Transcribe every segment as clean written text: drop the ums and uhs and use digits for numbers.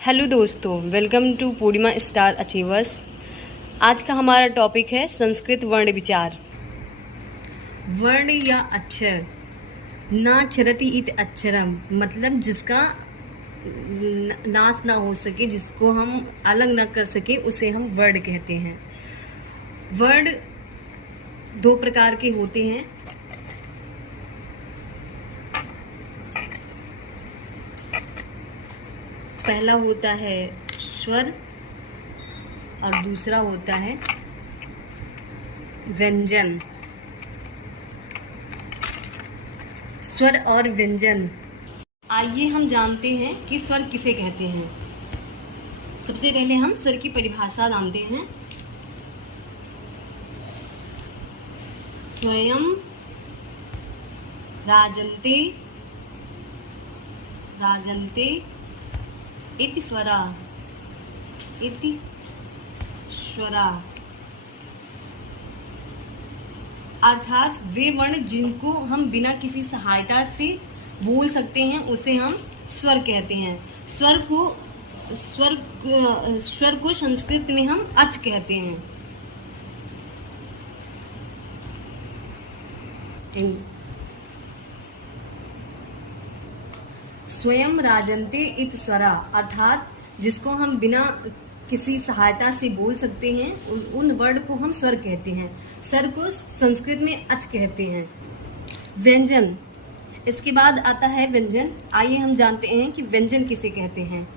Hello दोस्तों, welcome to Purnima star achievers. आज का हमारा टॉपिक है संस्कृत वर्ण विचार। वर्ण या अक्षर ना चरति इत अक्षरम, मतलब जिसका नाश ना हो सके, जिसको हम अलग ना कर सके, उसे हम वर्ण कहते हैं। वर्ण दो प्रकार के होते हैं। पहला होता है स्वर और दूसरा होता है व्यंजन। स्वर और व्यंजन, आइए हम जानते हैं कि स्वर किसे कहते हैं। सबसे पहले हम स्वर की परिभाषा जानते हैं। स्वयं राजन्ते राजन्ते इति स्वरा, इति स्वरा, अर्थात वे वर्ण जिनको हम बिना किसी सहायता से बोल सकते हैं उसे हम स्वर कहते हैं। स्वर को संस्कृत में हम अच कहते हैं। स्वयं राजन्ते इत स्वरा, अर्थात जिसको हम बिना किसी सहायता से बोल सकते हैं उन वर्ड को हम स्वर कहते हैं। स्वर को संस्कृत में अच कहते हैं। व्यंजन, इसके बाद आता है व्यंजन। आइए हम जानते हैं कि व्यंजन किसे कहते हैं।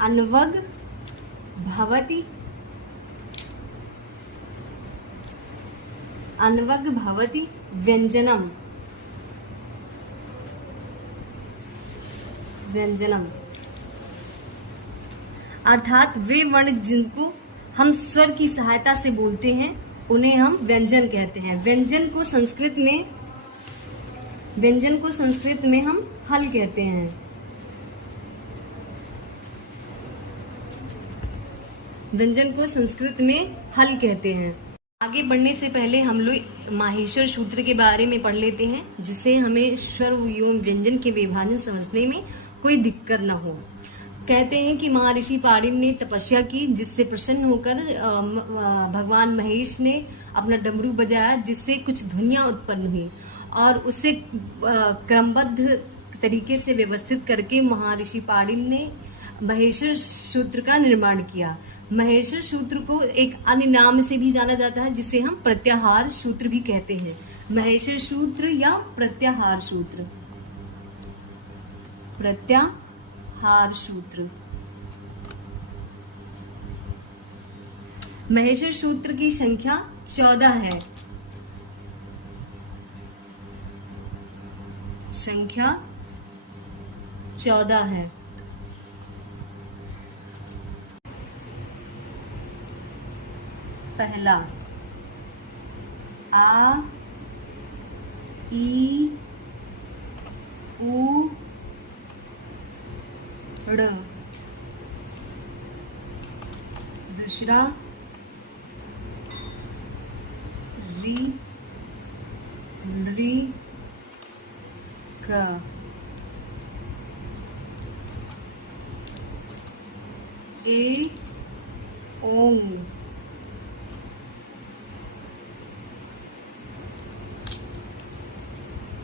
अन्वग भवति, अन्वग भवति व्यंजनम, व्यंजनम, अर्थात वे वर्ण जिनको हम स्वर की सहायता से बोलते हैं उन्हें हम व्यंजन कहते हैं। व्यंजन को संस्कृत में हम हल कहते हैं। व्यंजन को संस्कृत में हल कहते हैं। आगे बढ़ने से पहले हम लोग माहेश्वर सूत्र के बारे में पढ़ लेते हैं, जिससे हमें स्वर एवं व्यंजन के विभाजन समझने में कोई दिक्कत न हो। कहते हैं कि महर्षि पाणिनि ने तपस्या की, जिससे प्रसन्न होकर भगवान महेश ने अपना डमरू बजाया, जिससे कुछ ध्वनियां उत्पन्न हुई और उसे क्रमबद्ध तरीके से व्यवस्थित करके महर्षि पाणिनि ने महेश्वर सूत्र का निर्माण किया। महेश्वर सूत्र को एक अन्य नाम से भी जाना जाता है, जिसे हम प्रत्याहार सूत्र भी कहते हैं। महेश्वर सूत्र या प्रत्याहार सूत्र, प्रत्याहार सूत्र। महेश्वर सूत्र की संख्या 14 है। संख्या 14 है। पहला आ, ई, उ, ड़। दूसरा री, री, क। ए, ओंग।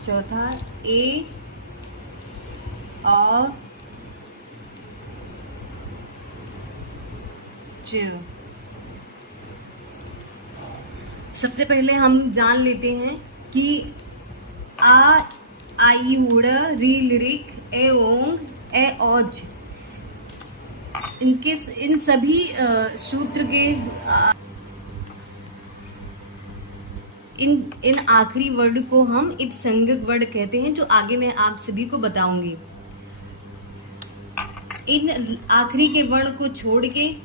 चौथा ए और च। सबसे पहले हम जान लेते हैं कि आ, आई, उड़, री, लिरिक, ए, ओंग, ए, औज, इन सभी सूत्र के इन आखिरी वर्ड को हम इत संज्ञक वर्ड कहते हैं, जो आगे मैं आप सभी को बताऊंगी। इन आखिरी के वर्ण को छोड़ के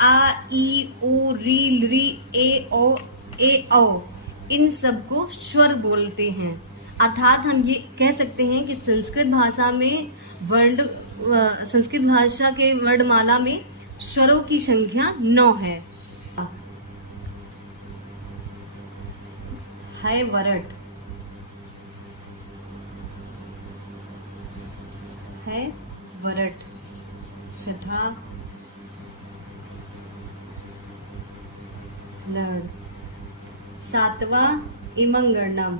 आ, ई, ओ, री, ली, ए, ओ, इन सबको स्वर बोलते हैं। अर्थात हम ये कह सकते हैं कि संस्कृत भाषा के वर्णमाला में स्वरों की संख्या 9 है। है वरट, है वरट। छठा लड़। सातवां इमंगणम।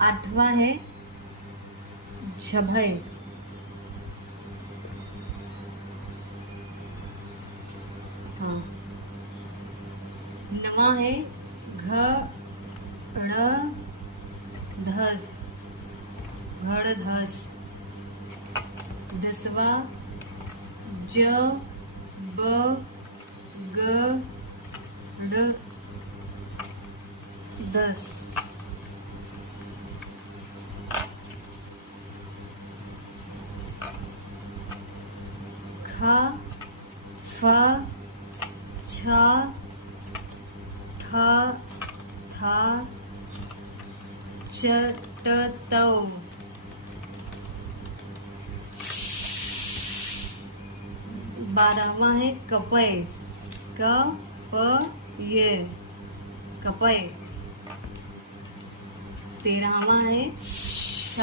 आठवां है झभय। हाँ। नवां है घड़धस। घड़धस। 10वां जबगढ़। ख फ छ ठ थ च ट त। 12वां है कपय। कपय। कपय। 13वां है श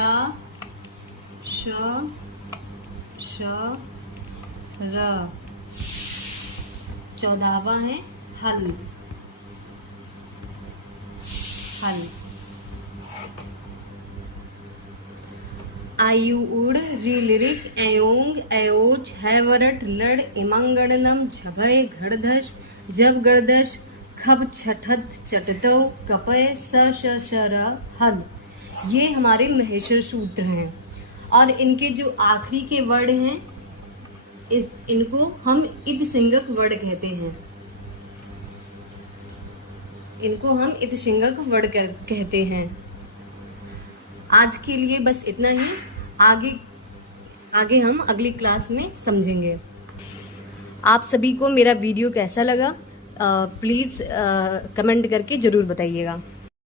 र। 14वां है हल। हल। आयु उड़ री लिरिक एयोंग एयोच हैवरट लड़ इमंगणनम झभय घड़धश जब गड़दश खब छठत चटतो कपय स र हल। ये हमारे महेश्वर सूत्र हैं और इनके जो आखिरी के वर्ड हैं इनको हम इदसिंगक वर्ड कहते हैं। इनको हम इदसिंगक वर्ड कहते हैं। आज के लिए बस इतना ही। आगे हम अगली क्लास में समझेंगे। आप सभी को मेरा वीडियो कैसा लगा प्लीज़ कमेंट करके ज़रूर बताइएगा।